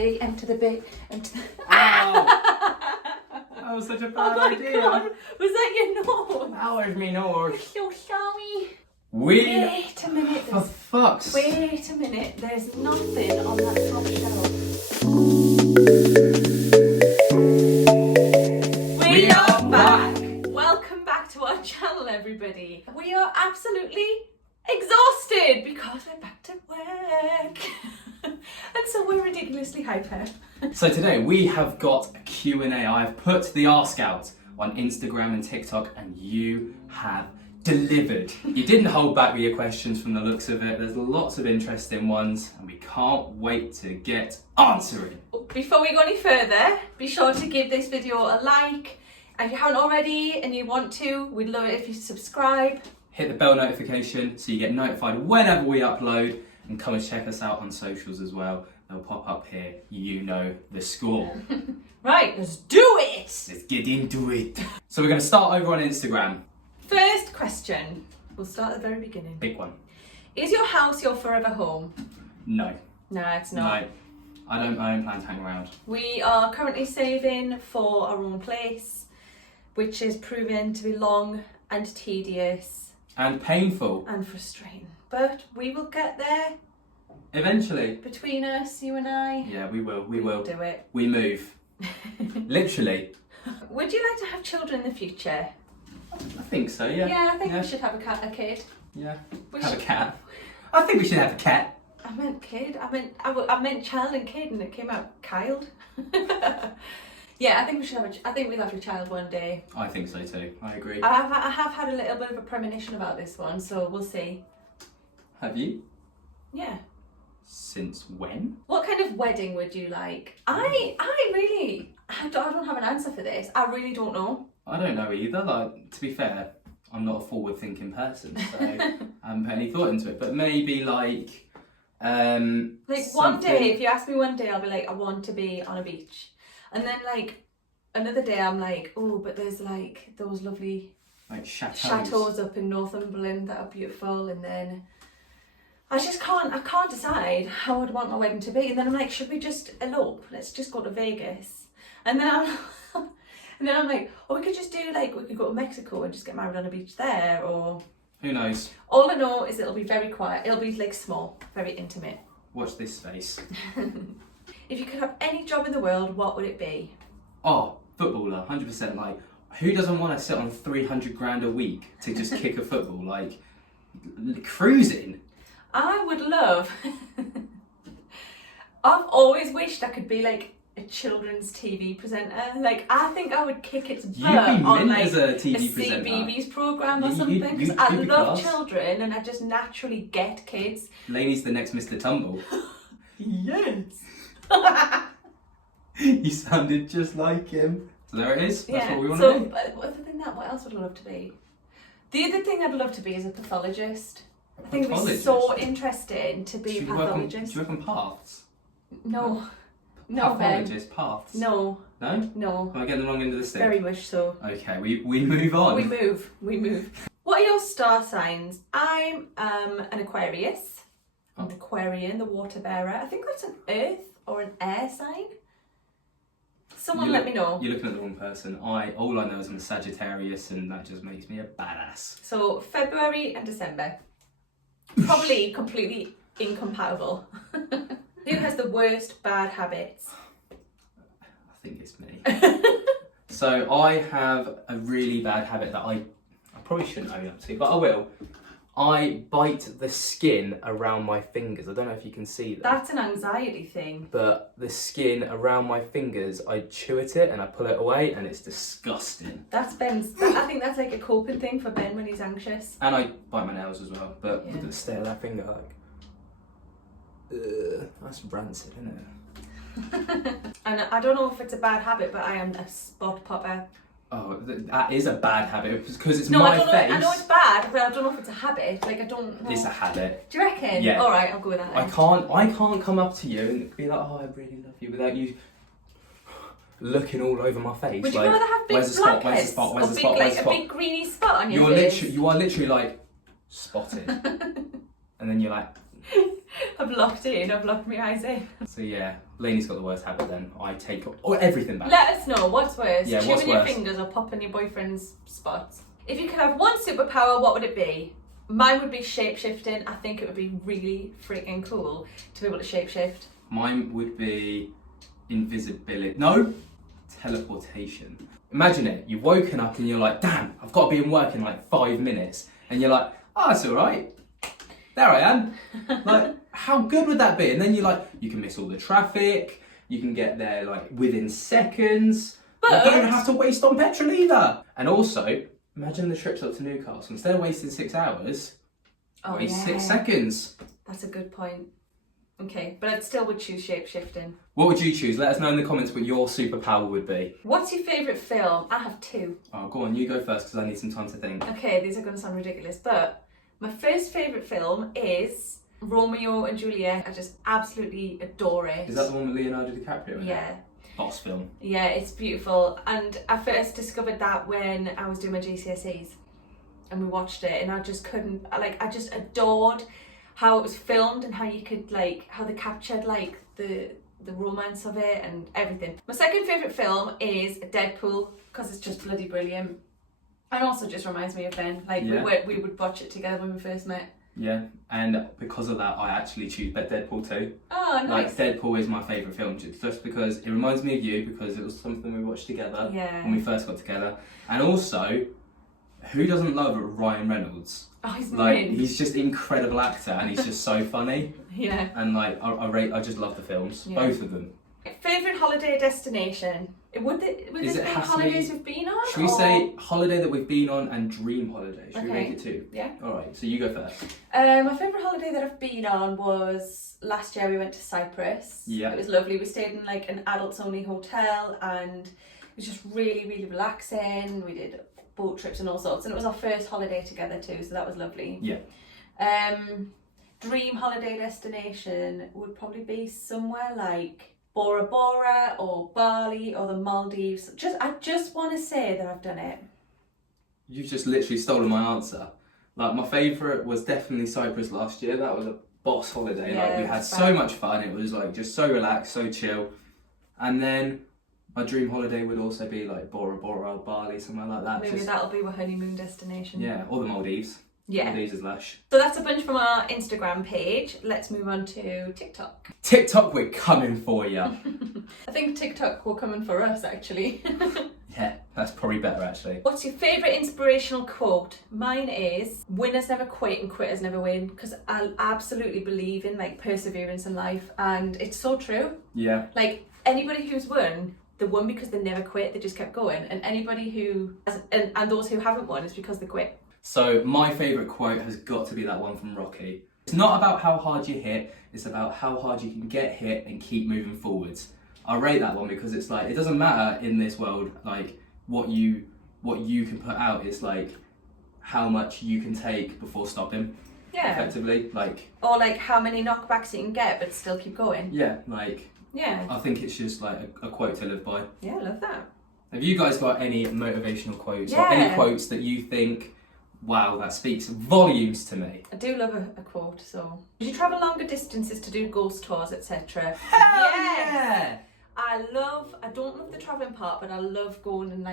Enter the bit. Enter the... Oh! That was such a bad idea. God. Was that your nose? That was me nose. I'm so sorry. Wait a minute. For fuck's sake. Wait a minute. There's nothing on that top shelf. We are back. Welcome back to our channel, everybody. We are absolutely exhausted because we're back to work. And so we're ridiculously hyper. So today we have got a Q&A. I have put the ask out on Instagram and TikTok and you have delivered. You didn't hold back with your questions from the looks of it. There's lots of interesting ones and we can't wait to get answering. Before we go any further, be sure to give this video a like. And if you haven't already and you want to, we'd love it if you subscribe. Hit the bell notification so you get notified whenever we upload, and come and check us out on socials as well. They'll pop up here. You know the score. Right, let's do it! Let's get into it. So we're going to start over on Instagram. First question. We'll start at the very beginning. Big one. Is your house your forever home? No. No, it's not. No. I don't plan to hang around. We are currently saving for our own place, which is proven to be long and tedious. And painful. And frustrating. But we will get there. Eventually. Between us, you and I. Yeah, we will. We will. Do it. We move. Literally. Would you like to have children in the future? I think so, yeah. Yeah, I think we should have a kid. Yeah. We Have should... a cat. I think we should have a cat. I meant kid. I meant child and kid, and it came out child. Yeah, I think we should have I think we'll have a child one day. I think so too. I agree. I have had a little bit of a premonition about this one, so we'll see. Have you? Yeah. Since when? What kind of wedding would you like? I don't have an answer for this. I really don't know. I don't know either. Like, to be fair, I'm not a forward-thinking person, so I haven't put any thought into it. But maybe like one day, if you ask me one day, I'll be like, I want to be on a beach. And then like another day I'm like, oh, but there's like those lovely like chateaus up in Northumberland that are beautiful, and then I can't decide how I'd want my wedding to be. And then I'm like, should we just elope? Let's just go to Vegas. And then I'm like, oh, we could just do like, we could go to Mexico and just get married on a beach there, or who knows? All I know is it'll be very quiet. It'll be like small, very intimate. Watch this space. If you could have any job in the world, what would it be? Oh, footballer, 100%. Like, who doesn't want to sit on 300 grand a week to just kick a football? Like, cruising. I would love... I've always wished I could be like a children's TV presenter. Like, I think I would kick its butt on like as a TV presenter. CBeebies programme or something, because I love children and I just naturally get kids. Lainey's the next Mr. Tumble. Yes. You sounded just like him. So there it is. That's what we want to do. So, other than that, what else would I love to be? The other thing I'd love to be is a pathologist. I think it'd be so interesting to be a pathologist. Do you work on paths? No. No, pathologist, paths? No. No? No. Am I getting the wrong end of the stick? Very much so. Okay, we move on. We move. What are your star signs? I'm an Aquarius. I'm an Aquarian, the water bearer. I think that's an earth or an air sign. Someone let me know. You're looking at the wrong person. All I know is I'm a Sagittarius, and that just makes me a badass. So February and December. Probably completely incompatible. Who has the worst bad habits? I think it's me. So I have a really bad habit that I probably shouldn't own up to, but I will. I bite the skin around my fingers. I don't know if you can see that. That's an anxiety thing. But the skin around my fingers, I chew at it and I pull it away, and it's disgusting. That's Ben's. I think that's like a coping thing for Ben when he's anxious. And I bite my nails as well. But Yeah. look at the state of that finger, like, that's rancid, isn't it? And I don't know if it's a bad habit, but I am a spot popper. Oh, that is a bad habit because it's my face. I know it's bad, but I don't know if it's a habit. Like, I don't know. It's a habit. Do you reckon? Yeah. All right, I'll go with that. I can't come up to you and be like, oh, I really love you, without you looking all over my face. Would you like, rather have big where's the spot? blackheads Where's the spot? Where's the or spot? big, Where's the spot? a big greeny spot on your face? You are literally like spotted, and then you're like, I've locked in, I've locked my eyes in. So yeah, Lainey's got the worst habit then. I take everything back. Let us know, what's worse? Yeah, chewing what's your worse? fingers or popping your boyfriend's spots? If you could have one superpower, what would it be? Mine would be shape-shifting. I think it would be really freaking cool to be able to shape-shift. Mine would be invisibility. No, teleportation. Imagine it, you've woken up and you're like, damn, I've got to be in work in like 5 minutes. And you're like, oh, that's all right. There I am. Like, how good would that be? And then you're like, you can miss all the traffic. You can get there like within seconds. But you don't have to waste on petrol either. And also, imagine the trips up to Newcastle. Instead of wasting 6 hours, waste 6 seconds. That's a good point. Okay, but I still would choose shape-shifting. What would you choose? Let us know in the comments what your superpower would be. What's your favourite film? I have two. Oh, go on, you go first because I need some time to think. Okay, these are going to sound ridiculous, but my first favourite film is Romeo and Juliet. I just absolutely adore it. Is that the one with Leonardo DiCaprio in it? Yeah. Boss film. Yeah, it's beautiful. And I first discovered that when I was doing my GCSEs. And we watched it and I just couldn't, I just adored how it was filmed and how you could how they captured the romance of it and everything. My second favourite film is Deadpool because it's just bloody brilliant. And also just reminds me of Ben. We would watch it together when we first met. Yeah, and because of that, I actually choose Deadpool 2. Oh, nice. Deadpool is my favourite film, just because it reminds me of you, because it was something we watched together when we first got together. And also, who doesn't love Ryan Reynolds? Oh, he's he's just an incredible actor, and he's just so funny. Yeah. And I just love the films, both of them. Favourite holiday destination? Would this be holidays we've been on? Should we say holiday that we've been on and dream holiday? Should we make it two? Yeah. Alright, so you go first. My favourite holiday that I've been on was last year. We went to Cyprus. Yeah. It was lovely. We stayed in an adults only hotel and it was just really, really relaxing. We did boat trips and all sorts, and it was our first holiday together too, so that was lovely. Yeah. Dream holiday destination would probably be somewhere like Bora Bora or Bali or the Maldives. I just want to say that I've done it. You've just literally stolen my answer. My favourite was definitely Cyprus last year. That was a boss holiday. Yeah, we had so much fun. It was just so relaxed, so chill. And then my dream holiday would also be Bora Bora or Bali, somewhere like that. Maybe that'll be our honeymoon destination. Yeah, or the Maldives. Yeah. Maldives is lush. So that's a bunch from our Instagram page. Let's move on to TikTok. TikTok, we're coming for you. I think TikTok will coming for us, actually. Yeah, that's probably better, actually. What's your favourite inspirational quote? Mine is, winners never quit and quitters never win, because I absolutely believe in perseverance in life, and it's so true. Yeah. Anybody who's won, they won because they never quit, they just kept going, and anybody who and those who haven't won is because they quit. So my favourite quote has got to be that one from Rocky. It's not about how hard you hit, it's about how hard you can get hit and keep moving forwards. I rate that one because it's it doesn't matter in this world what you can put out, it's how much you can take before stopping. Yeah. Effectively. Or how many knockbacks you can get but still keep going. Yeah, yeah. I think it's just a quote to live by. Yeah, I love that. Have you guys got any motivational quotes Yeah. or any quotes that you think, wow, that speaks volumes to me? I do love a quote, so. Did you travel longer distances to do ghost tours, etc.? Yeah! I don't love the travelling part, but I love going and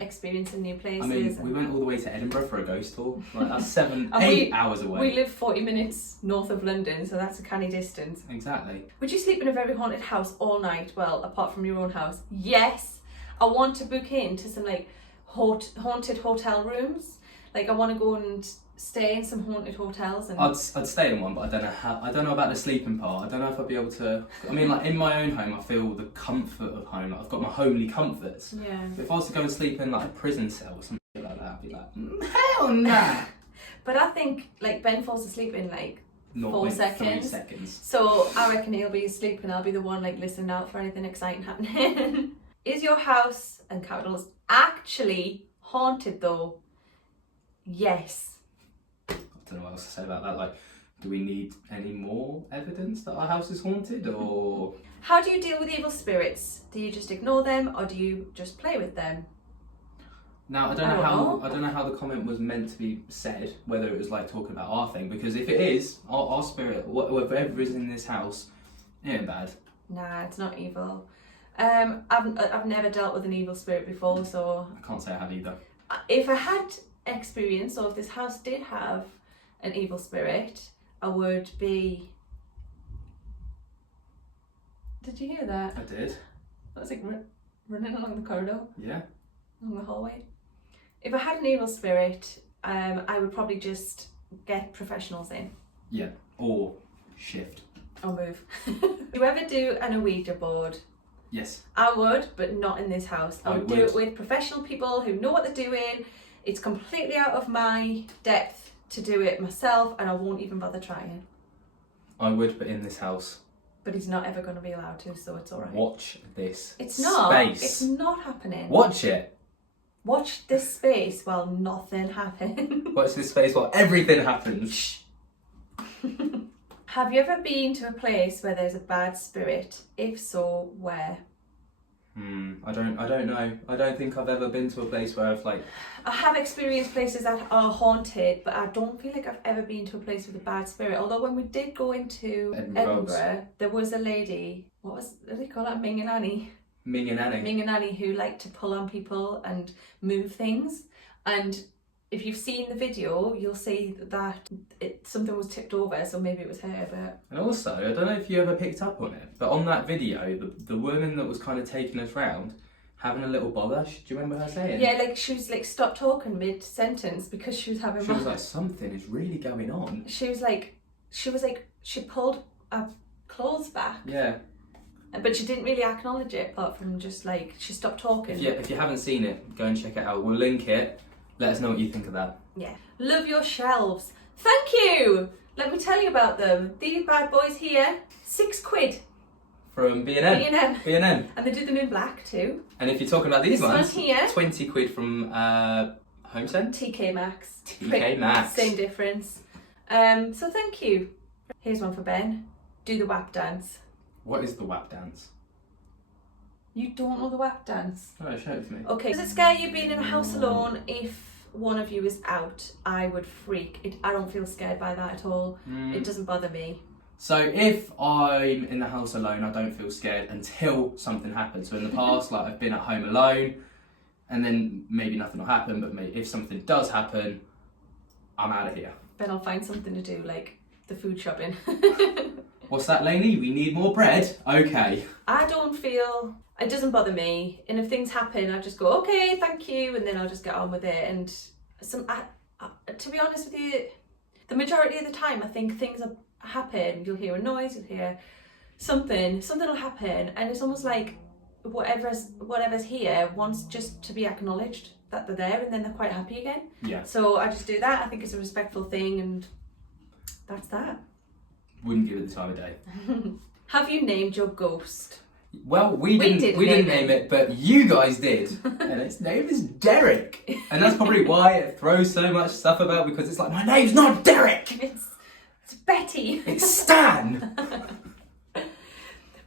experiencing new places. I mean, we went all the way to Edinburgh for a ghost tour. That's 8 hours away. We live 40 minutes north of London, so that's a canny distance. Exactly. Would you sleep in a very haunted house all night? Well, apart from your own house. Yes. I want to book into some haunted hotel rooms. I want to go and stay in some haunted hotels. And I'd stay in one, but I don't know about the sleeping part. I don't know if I'd be able to. I mean, in my own home, I feel the comfort of home. I've got my homely comforts. Yeah. But if I was to go and sleep in a prison cell or something like that, I'd be hell nah. But I think Ben falls asleep in 4 seconds. 3 seconds. So I reckon he'll be asleep and I'll be the one listening out for anything exciting happening. Is your house, and capitals, actually haunted though? Yes. I don't know what else to say about that. Do we need any more evidence that our house is haunted, or? How do you deal with evil spirits? Do you just ignore them, or do you just play with them? Now I don't know how the comment was meant to be said, whether it was like talking about our thing, because if it is, our spirit, whatever is in this house, it ain't bad. Nah, it's not evil. I've never dealt with an evil spirit before, so I can't say I have either. if I had experience, or if this house did have an evil spirit, I would be. Did you hear that? I did. That was like running along the corridor. Yeah. Along the hallway. If I had an evil spirit, I would probably just get professionals in. Yeah. Or shift. Or move. Do you ever do an Ouija board? Yes. I would, but not in this house. I would do would. it with professional people who know what they're doing. It's completely out of my depth to do it myself, and I won't even bother trying. I would, but in this house. But he's not ever going to be allowed to, so it's alright. Watch this. It's not. Space. It's not happening. Watch it. Watch this space while nothing happens. Watch this space while everything happens. Have you ever been to a place where there's a bad spirit? If so, where? I don't know. I don't think I've ever been to a place where I've like... I have experienced places that are haunted, but I don't feel like I've ever been to a place with a bad spirit. Although when we did go into Edinburgh, there was a lady, what do they call that? Ming and Annie. Ming and Annie who liked to pull on people and move things. And if you've seen the video, you'll see that something was tipped over, so maybe it was her. But And also, I don't know if you ever picked up on it, but on that video, the woman that was kind of taking us round, having a little bother, do you remember her saying? yeah, like she was like stopped talking mid-sentence because she was having... She was like, something is really going on. She pulled her clothes back. Yeah. But she didn't really acknowledge it, apart from just like, she stopped talking. If you haven't seen it, go and check it out. We'll link it. Let us know what you think of that. Yeah. Love your shelves. Thank you! Let me tell you about them. These bad boys here, £6 From B&M. B&M. And they do them in black too. And if you're talking about these This ones, one here, £20 from HomeSense. TK Maxx. TK Maxx. Same difference. So thank you. Here's one for Ben. Do the Whap Dance. What is the Whap Dance? You don't know the Whap Dance? Oh, show it to me. Okay. Does it scare you being in a house alone if one of you is out? I would freak. I don't feel scared by that at all. It doesn't bother me. So if I'm in the house alone, I don't feel scared until something happens. So in the past, like I've been at home alone, and then maybe nothing will happen, but maybe if something does happen, I'm out of here. Then I'll find something to do, like the food shopping. What's that, Lainey? We need more bread? Okay. I don't feel... It doesn't bother me. And if things happen, I just go, okay, thank you, and then I'll just get on with it. And to be honest with you, the majority of the time, I think things happen. You'll hear a noise, you'll hear something will happen, and it's almost like whatever's here wants just to be acknowledged that they're there, and then they're quite happy again. Yeah. So I just do that. I think it's a respectful thing, and that's that. Wouldn't give it the time of day. Have you named your ghost? Well, we didn't name it, but you guys did. And its name is Derek. And that's probably why it throws so much stuff about, because it's like, my name's not Derek! It's Betty. It's Stan!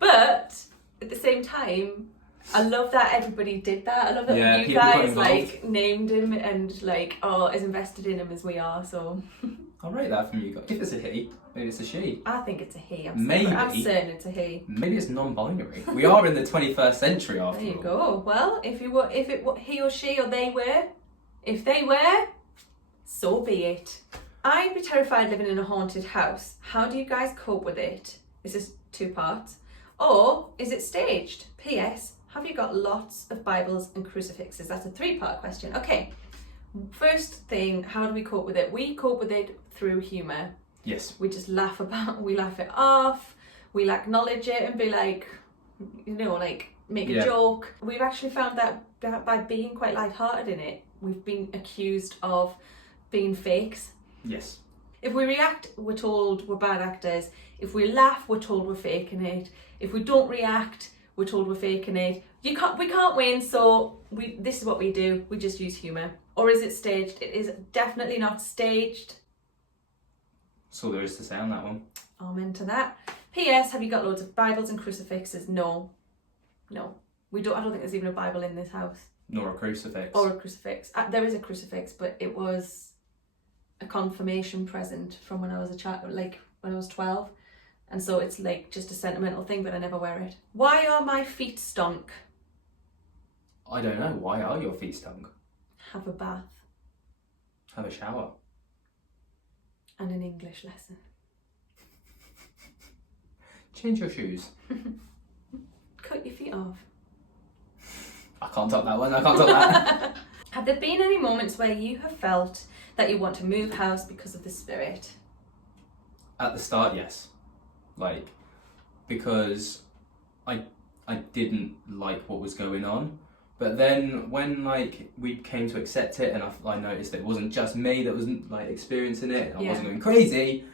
But at the same time, I love that everybody did that. I love that you guys like named him and like as invested in him as we are. So I'll rate that from you guys. If it's a he, maybe it's a she. I think it's a he. I'm certain it's a he. Maybe it's non-binary. We are in the 21st century after all. There you go. Well, if he or she or they were, if they were, so be it. I'd be terrified living in a haunted house. How do you guys cope with it? Is this 2 parts? Or is it staged? P.S. Have you got lots of Bibles and crucifixes? That's a 3-part question. Okay. First thing, how do we cope with it? We cope with it through humour. Yes. We just laugh it off. We'll acknowledge it and be like, make a joke. We've actually found that by being quite lighthearted in it, we've been accused of being fakes. Yes. If we react, we're told we're bad actors. If we laugh, we're told we're faking it. If we don't react, we're told we're faking it. We can't win, so this is what we do. We just use humour. Or is it staged? It is definitely not staged. That's all there is to say on that one. Amen to that. P.S. Have you got loads of Bibles and crucifixes? No. We don't. I don't think there's even a Bible in this house. Nor a crucifix. Or a crucifix. There is a crucifix, but it was a confirmation present from when I was a child, like when I was 12. And so it's like just a sentimental thing, but I never wear it. Why are my feet stunk? I don't know. Why are your feet stunk? Have a bath. Have a shower. And an English lesson. Change your shoes. Cut your feet off. I can't top that one. I can't top that. Have there been any moments where you have felt that you want to move house because of the spirit? At the start, yes. Like, because I didn't like what was going on. But then when like we came to accept it, and I noticed that it wasn't just me that was like experiencing it. I wasn't going crazy.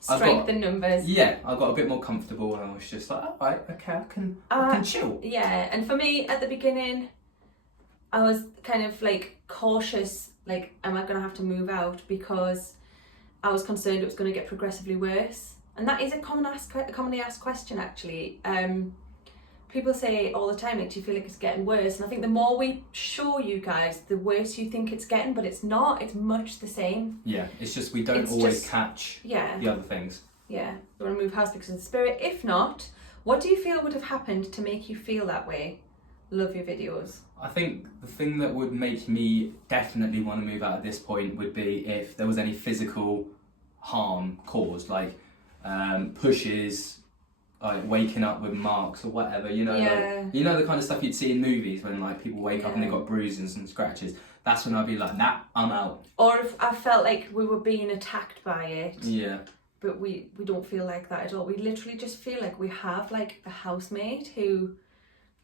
Strength in numbers. Yeah, I got a bit more comfortable, and I was just like, alright, okay, I can chill. Yeah, and for me at the beginning, I was kind of like cautious. Like, am I going to have to move out? Because I was concerned it was going to get progressively worse. And that is a commonly asked question, actually. People say all the time, like, do you feel like it's getting worse? And I think the more we show you guys, the worse you think it's getting, but it's not. It's much the same. Yeah, it's just we don't always catch the other things. Yeah, we want to move house because of the spirit. If not, what do you feel would have happened to make you feel that way? Love your videos. I think the thing that would make me definitely want to move out at this point would be if there was any physical harm caused, like pushes, like waking up with marks or whatever, you know, like, you know, the kind of stuff you'd see in movies when like people wake up and they've got bruises and scratches. That's when I'd be like, nah, I'm out. Or if I felt like we were being attacked by it. Yeah. But we don't feel like that at all. We literally just feel like we have like a housemate who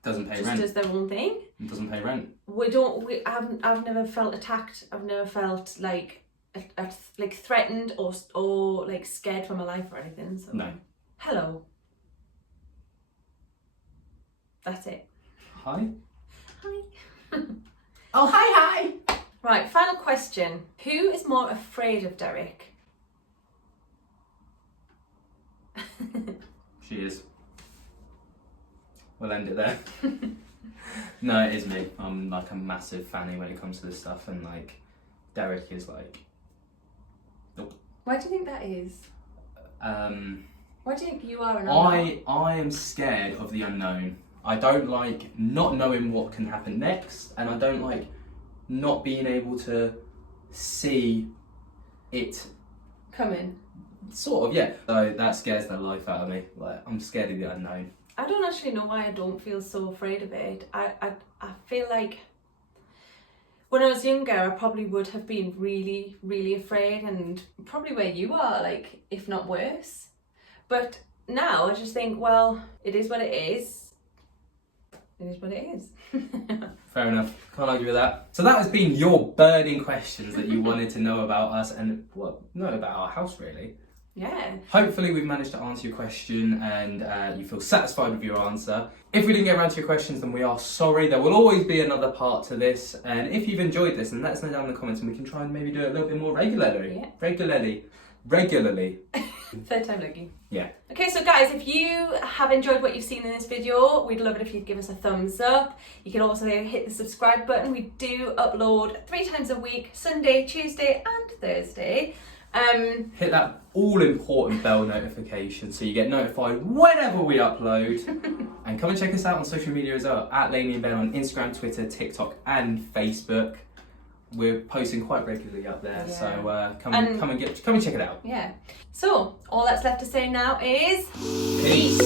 doesn't pay just rent. does their own thing. And doesn't pay rent. I've never felt attacked. I've never felt like like threatened or like scared for my life or anything. So no. Hello. That's it. Hi. Hi. Oh, hi. Right, final question. Who is more afraid of Derek? She is. We'll end it there. No, it is me. I'm like a massive fanny when it comes to this stuff, and like Derek is like, nope. Why do you think that is? Why do you think you are an unknown? I am scared of the unknown. I don't like not knowing what can happen next, and I don't like not being able to see it coming. Sort of, yeah. So that scares the life out of me. Like, I'm scared of the unknown. I don't actually know why I don't feel so afraid of it. I feel like when I was younger, I probably would have been really, really afraid, and probably where you are, like, if not worse. But now I just think, well, it is what it is. It is what it is. Fair enough. Can't argue with that. So that has been your burning questions that you wanted to know about us and, well, no, about our house, really. Yeah. Hopefully we've managed to answer your question and you feel satisfied with your answer. If we didn't get around to your questions, then we are sorry. There will always be another part to this. And if you've enjoyed this, then let us know down in the comments and we can try and maybe do it a little bit more regularly. Yeah. Regularly. Third time lucky. Yeah. Okay, so guys, if you have enjoyed what you've seen in this video, we'd love it if you'd give us a thumbs up. You can also hit the subscribe button. We do upload 3 times a week, Sunday, Tuesday and Thursday. Hit that all-important bell notification so you get notified whenever we upload. And come and check us out on social media as well, at Lainey and Ben on Instagram, Twitter, TikTok and Facebook. We're posting quite regularly up there, so come and check it out. Yeah. So all that's left to say now is peace.